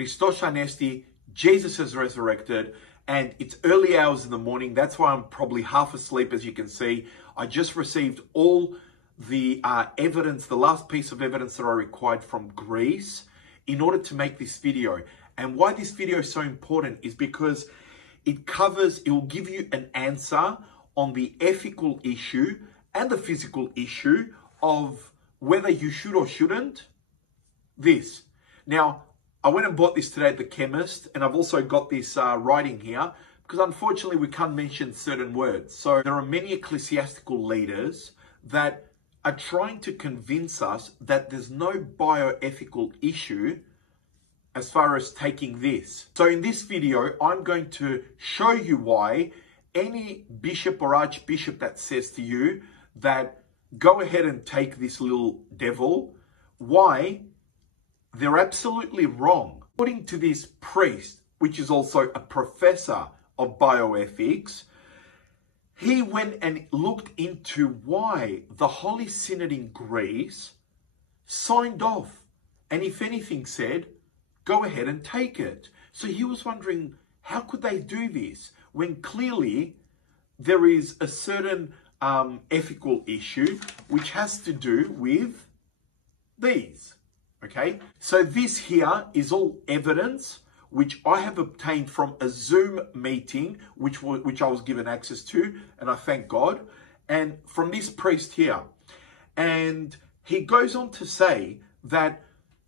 Christos Anesti, Jesus has resurrected, and it's early hours in the morning. That's why I'm probably half asleep, as you can see. I just received all the evidence, the last piece of evidence that I required from Greece in order to make this video. And why this video is so important is because it will give you an answer on the ethical issue and the physical issue of whether you should or shouldn't this. Now, I went and bought this today at the chemist, and I've also got this writing here because unfortunately we can't mention certain words. So there are many ecclesiastical leaders that are trying to convince us that there's no bioethical issue as far as taking this. So in this video, I'm going to show you why any bishop or archbishop that says to you that go ahead and take this little devil, why they're absolutely wrong. According to this priest, which is also a professor of bioethics, he went and looked into why the Holy Synod in Greece signed off, and if anything said, go ahead and take it. So he was wondering, how could they do this when clearly there is a certain ethical issue which has to do with these. Okay, so this here is all evidence which I have obtained from a Zoom meeting which I was given access to, and I thank God, and from this priest here. And he goes on to say that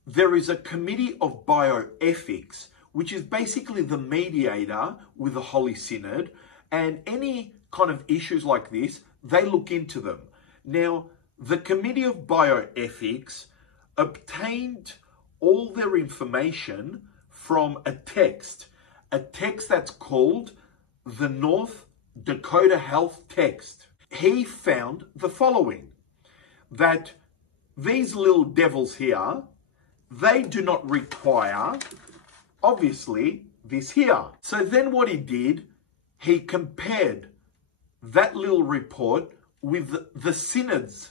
there is a committee of bioethics, which is basically the mediator with the Holy Synod, and any kind of issues like this, they look into them. Now, the committee of bioethics obtained all their information from a text that's called the North Dakota Health Text. He found the following, that these little devils here, they do not require, obviously, this here. So then what he did, he compared that little report with the Synod's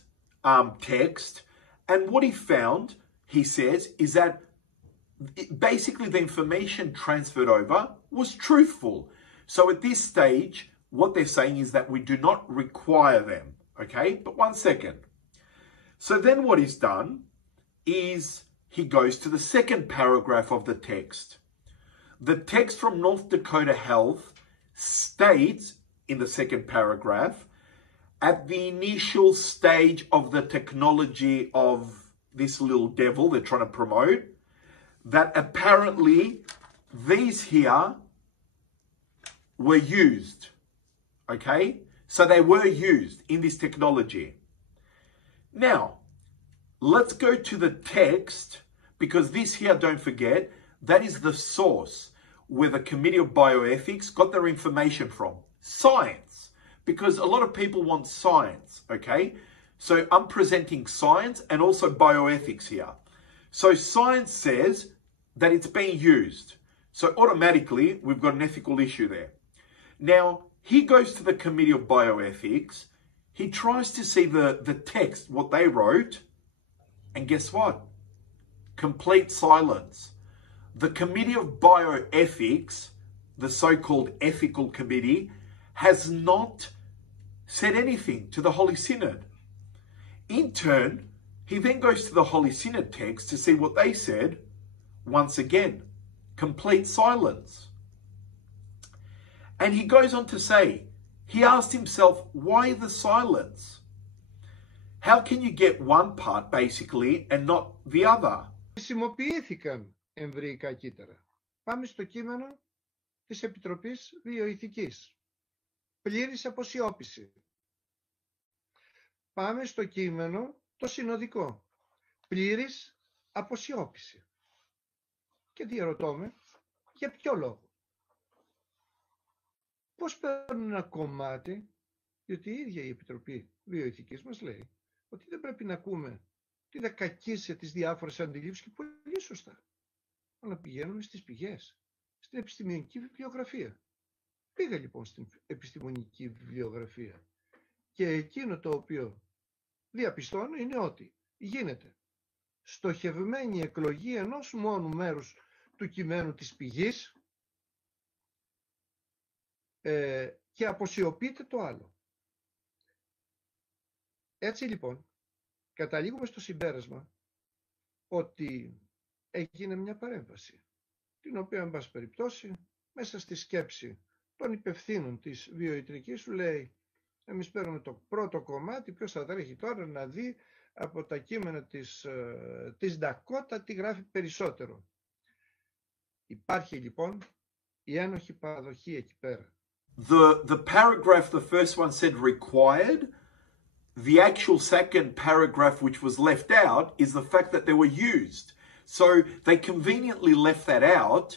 text, and what he found, he says, is that basically the information transferred over was truthful. So at this stage, what they're saying is that we do not require them, okay? But one second. So then what he's done is he goes to the second paragraph of the text. The text from North Dakota Health states in the second paragraph, at the initial stage of the technology of this little devil they're trying to promote, that apparently these here were used, okay? So they were used in this technology. Now, let's go to the text, because this here, don't forget, that is the source where the Committee of Bioethics got their information from. Science. Because a lot of people want science, okay? So I'm presenting science and also bioethics here. So science says that it's being used. So automatically, we've got an ethical issue there. Now, he goes to the Committee of Bioethics. He tries to see the text, what they wrote. And guess what? Complete silence. The Committee of Bioethics, the so-called ethical committee, has not said anything to the Holy Synod. In turn, he then goes to the Holy Synod text to see what they said. Once again, complete silence. And he goes on to say, he asked himself, why the silence? How can you get one part basically and not the other? Χρησιμοποιήθηκαν εμβρυϊκά κύτταρα. Πάμε στο κείμενο της Επιτροπής Βιοειθικής. Πλήρης αποσιώπηση. Πάμε στο κείμενο το συνοδικό. Πλήρης αποσιώπηση. Και διαρωτώ με, για ποιο λόγο? Πώς παίρνουν ένα κομμάτι, διότι η ίδια η Επιτροπή Βιοειθικής μας λέει ότι δεν πρέπει να ακούμε τη δεκακίσια τις διάφορες αντιλήψεις, και πολύ σωστά. Αλλά πηγαίνουμε στις πηγές, στην επιστημονική βιβλιογραφία. Πήγα λοιπόν στην επιστημονική βιβλιογραφία και εκείνο το οποίο διαπιστώνω είναι ότι γίνεται στοχευμένη εκλογή ενός μόνου μέρους του κειμένου της πηγής και αποσιωπείται το άλλο. Έτσι λοιπόν, καταλήγουμε στο συμπέρασμα ότι έγινε μια παρέμβαση, την οποία, εν πάση περιπτώσει, μέσα στη σκέψη των υπευθύνων της βιοϊατρικής σου λέει, εμείς παίρνουμε το πρώτο κομμάτι, ποιος θα τρέχει τώρα να δει από τα κείμενα της Ντακότα τι γράφει περισσότερο. Υπάρχει λοιπόν η ένοχη παραδοχή εκεί πέρα. The paragraph, the first one said required. The actual second paragraph which was left out is the fact that they were used. So they conveniently left that out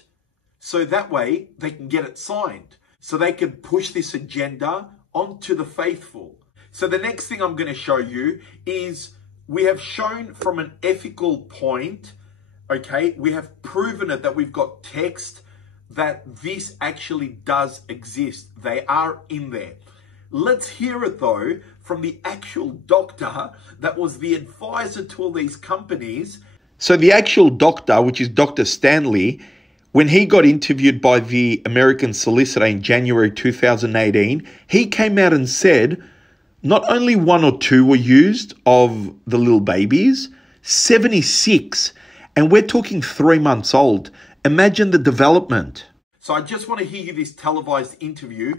so that way they can get it signed. So they can push this agenda onto the faithful. So the next thing I'm going to show you is we have shown from an ethical point, okay, we have proven it that we've got text that this actually does exist. They are in there. Let's hear it though from the actual doctor that was the advisor to all these companies. So the actual doctor, which is Dr. Stanley, when he got interviewed by the American solicitor in January 2018, he came out and said not only 1 or 2 were used of the little babies, 76. And we're talking 3 months old. Imagine the development. So I just want to hear you this televised interview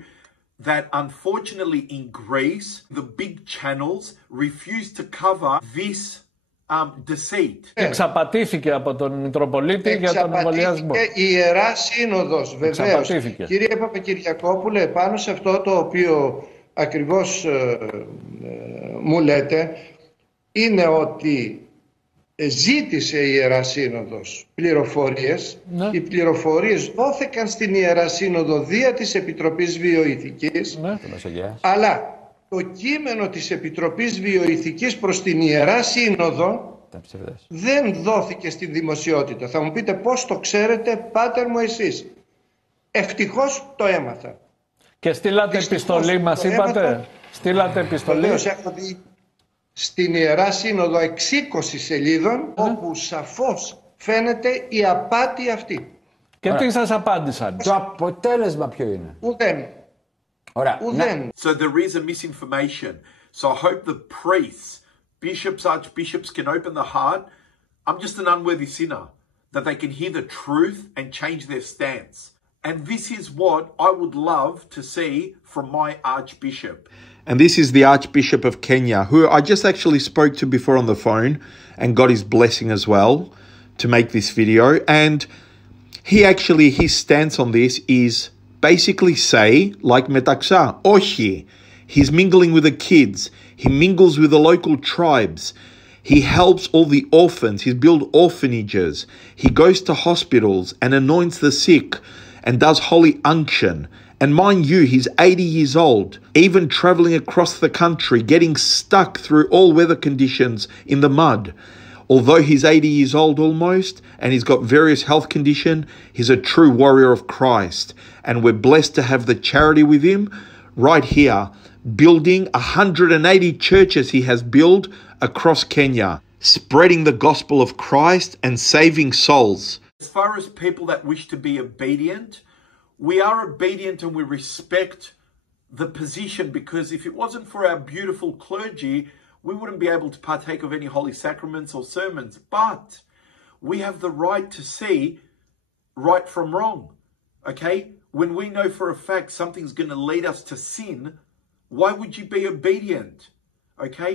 that unfortunately in Greece, the big channels refused to cover this deceit. Εξαπατήθηκε από τον Μητροπολίτη για τον εμβολιασμό. Εξαπατήθηκε η Ιερά Σύνοδος, βεβαίως. Κύριε Παπακυριακόπουλε, πάνω σε αυτό το οποίο ακριβώς μου λέτε, είναι ότι ζήτησε η Ιερά Σύνοδος πληροφορίες. Ναι. Οι πληροφορίες δόθηκαν στην Ιερά Σύνοδο δια της Επιτροπής Βιοηθικής, ναι, αλλά το κείμενο της Επιτροπής Βιοηθικής προς την Ιερά Σύνοδο δεν δόθηκε στην δημοσιότητα. Θα μου πείτε πώς το ξέρετε, πάτερ μου, εσείς? Ευτυχώς το έμαθα. Και στείλατε επιστολή, μας είπατε? Στείλατε επιστολή? Βεβαίως, έχω δει στην Ιερά Σύνοδο 60 σελίδων, όπου σαφώς φαίνεται η απάτη αυτή. Και τι σας απάντησαν? Το αποτέλεσμα ποιο είναι? Ουδέν. Ουδέν. So there is a misinformation. So I hope the priests, bishops, archbishops can open the heart. I'm just an unworthy sinner. That they can hear the truth and change their stance. And this is what I would love to see from my archbishop. And this is the Archbishop of Kenya, who I just actually spoke to before on the phone and got his blessing as well to make this video. And his stance on this is basically say, like Metaxa, Oshi. He's mingling with the kids. He mingles with the local tribes. He helps all the orphans. He's built orphanages. He goes to hospitals and anoints the sick and does holy unction. And mind you, he's 80 years old, even traveling across the country, getting stuck through all weather conditions in the mud. Although he's 80 years old almost, and he's got various health conditions, he's a true warrior of Christ. And we're blessed to have the charity with him right here, building 180 churches he has built across Kenya, spreading the gospel of Christ and saving souls. As far as people that wish to be obedient, we are obedient and we respect the position, because if it wasn't for our beautiful clergy, we wouldn't be able to partake of any holy sacraments or sermons. But we have the right to see right from wrong, okay? When we know for a fact something's going to lead us to sin, why would you be obedient, okay?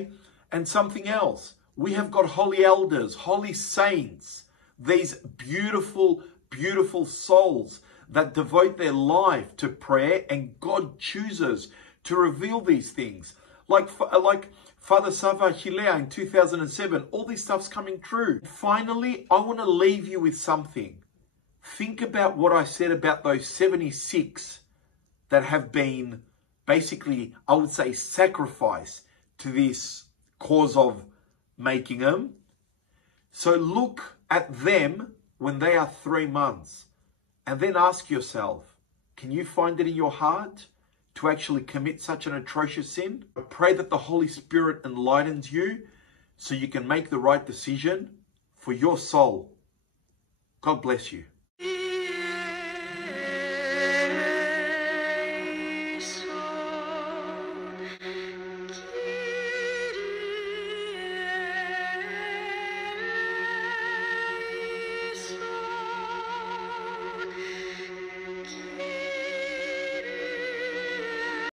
And something else, we have got holy elders, holy saints, these beautiful, beautiful souls that devote their life to prayer, and God chooses to reveal these things. Like Father Sava Hilea in 2007, all this stuff's coming true. Finally, I want to leave you with something. Think about what I said about those 76 that have been basically, I would say, sacrificed to this cause of making them. So look at them when they are 3 months. And then ask yourself, can you find it in your heart to actually commit such an atrocious sin? I pray that the Holy Spirit enlightens you so you can make the right decision for your soul. God bless you.